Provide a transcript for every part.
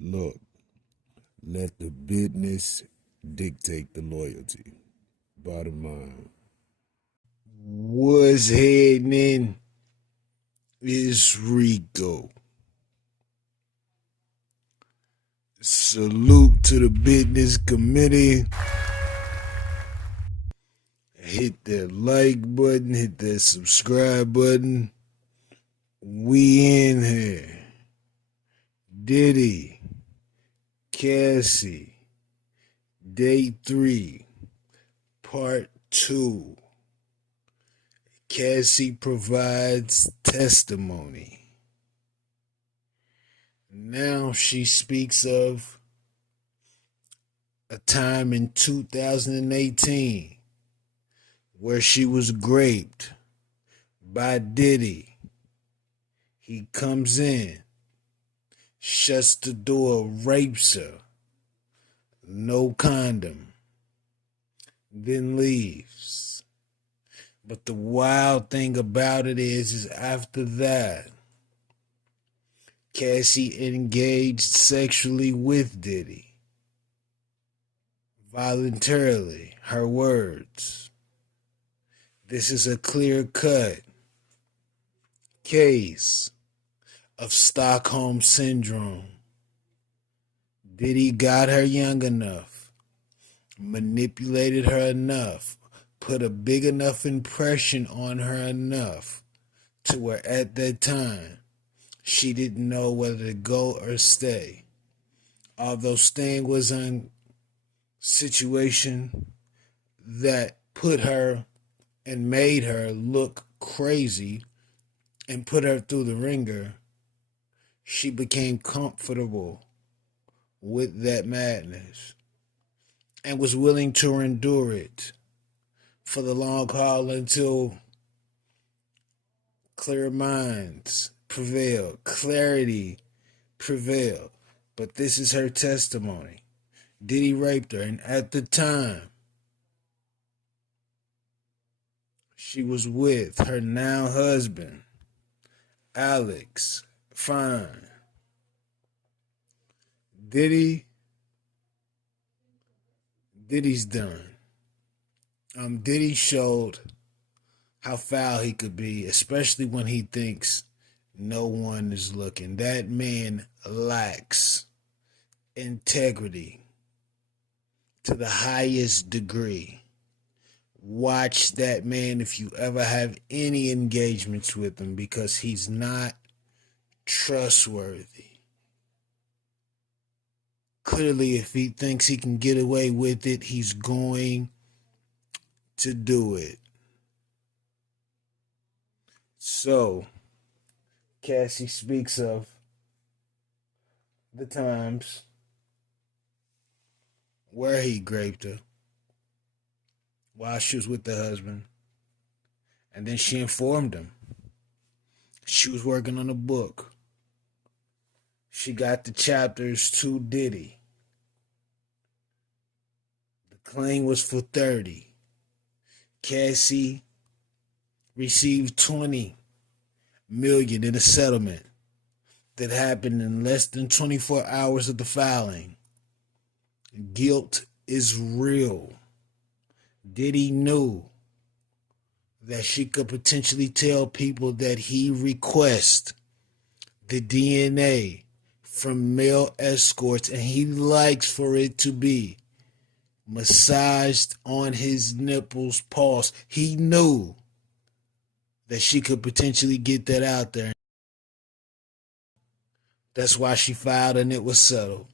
Look, let the business dictate the loyalty. Bottom line. What's happening? It's Rico. Salute to the business committee. Hit that like button, hit that subscribe button. We in here. Diddy, Cassie, Day 3, Part 2. Cassie provides testimony. Now she speaks of a time in 2018 where she was graped by Diddy. He comes in, shuts the door, rapes her, no condom, then leaves. But the wild thing about it is after that, Cassie engaged sexually with Diddy. Voluntarily, her words. This is a clear-cut case of Stockholm Syndrome. Diddy got her young enough, manipulated her enough, put a big enough impression on her enough to where at that time she didn't know whether to go or stay. Although staying was a situation that put her and made her look crazy and put her through the ringer, she became comfortable with that madness and was willing to endure it for the long haul until clear minds prevail, clarity prevail. But this is her testimony. Diddy raped her, and at the time, she was with her now husband, Alex. Fine. Diddy's done. Diddy showed how foul he could be, especially when he thinks no one is looking. That man lacks integrity to the highest degree. Watch that man if you ever have any engagements with him, because he's not trustworthy. Clearly, if he thinks he can get away with it, he's going to do it. So, Cassie speaks of the times where he raped her while she was with the husband. And then she informed him she was working on a book. She got the chapters to Diddy. The claim was for 30. Cassie received 20 million in a settlement that happened in less than 24 hours of the filing. Guilt is real. Diddy knew that she could potentially tell people that he requests the DNA from male escorts, and he likes for it to be massaged on his nipples, pulse. He knew that she could potentially get that out there. That's why she filed and it was settled.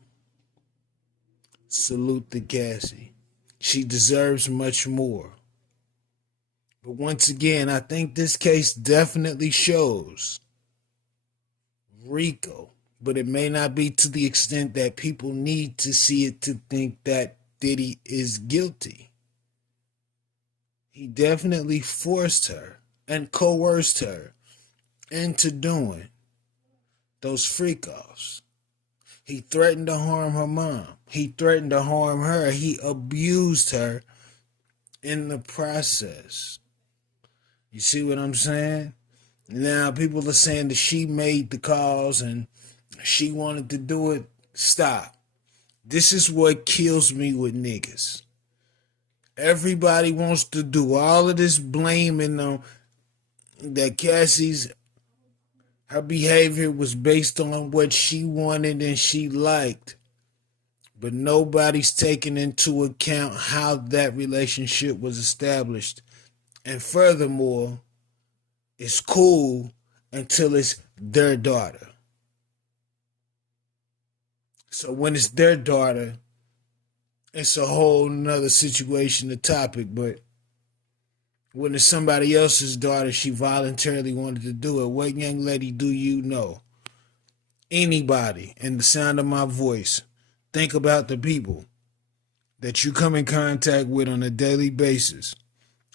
Salute to Cassie. She deserves much more. But once again, I think this case definitely shows Rico, but it may not be to the extent that people need to see it to think that Diddy is guilty. He definitely forced her and coerced her into doing those freak-offs. He threatened to harm her mom. He threatened to harm her. He abused her in the process. You see what I'm saying? Now, people are saying that she made the calls and she wanted to do it Stop. This is what kills me with niggas. Everybody wants to do all of this blaming on that Cassie's her behavior was based on what she wanted and she liked. But nobody's taking into account how that relationship was established. And furthermore, it's cool until it's their daughter. So when it's their daughter, it's a whole nother situation, the topic. But when it's somebody else's daughter, she voluntarily wanted to do it. What young lady do you know? Anybody in the sound of my voice, think about the people that you come in contact with on a daily basis.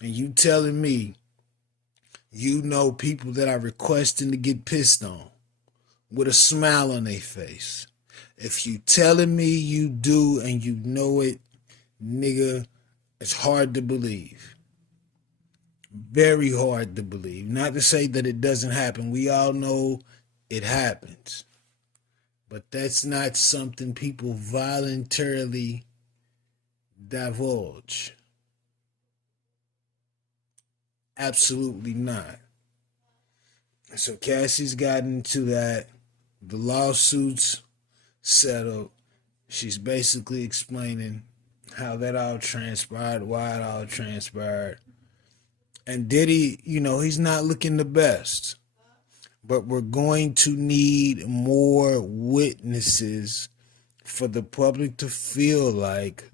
And you telling me you know people that are requesting to get pissed on with a smile on their face. If you telling me you do and you know it, nigga, it's hard to believe. Very hard to believe. Not to say that it doesn't happen. We all know it happens. But that's not something people voluntarily divulge. Absolutely not. So Cassie's gotten into that. The lawsuits settled. She's basically explaining how that all transpired, why it all transpired. And Diddy, he's not looking the best. But we're going to need more witnesses for the public to feel like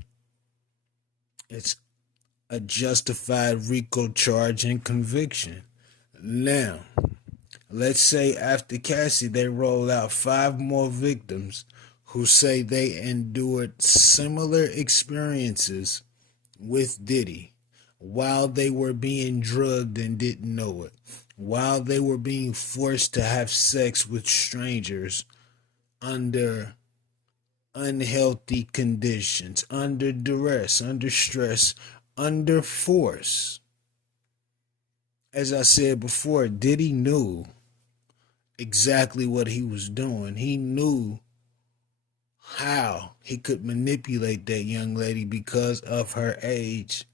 it's a justified Rico charge and conviction. Now, let's say after Cassie, they roll out 5 more victims who say they endured similar experiences with Diddy while they were being drugged and didn't know it, while they were being forced to have sex with strangers under unhealthy conditions, under duress, under stress, under force. As I said before, Diddy knew exactly what he was doing. He knew how he could manipulate that young lady because of her age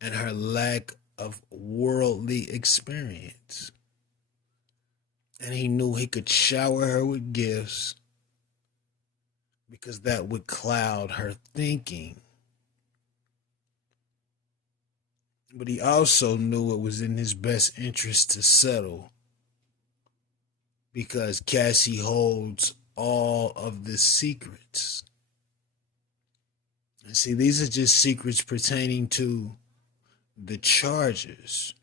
and her lack of worldly experience. And he knew he could shower her with gifts because that would cloud her thinking. But he also knew it was in his best interest to settle because Cassie holds all of the secrets. And see, these are just secrets pertaining to the charges.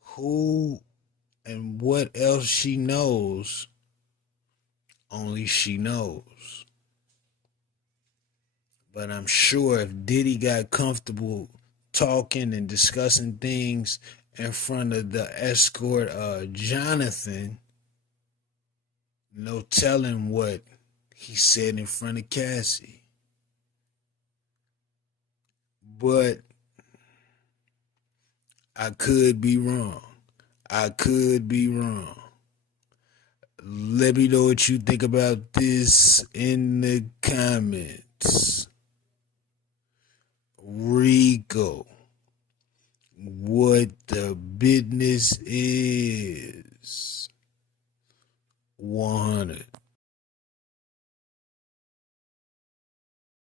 Who and what else she knows, only she knows. But I'm sure if Diddy got comfortable talking and discussing things in front of the escort, Jonathan, no telling what he said in front of Cassie. But I could be wrong. I could be wrong. Let me know what you think about this in the comments. Rico, what the business is. 100.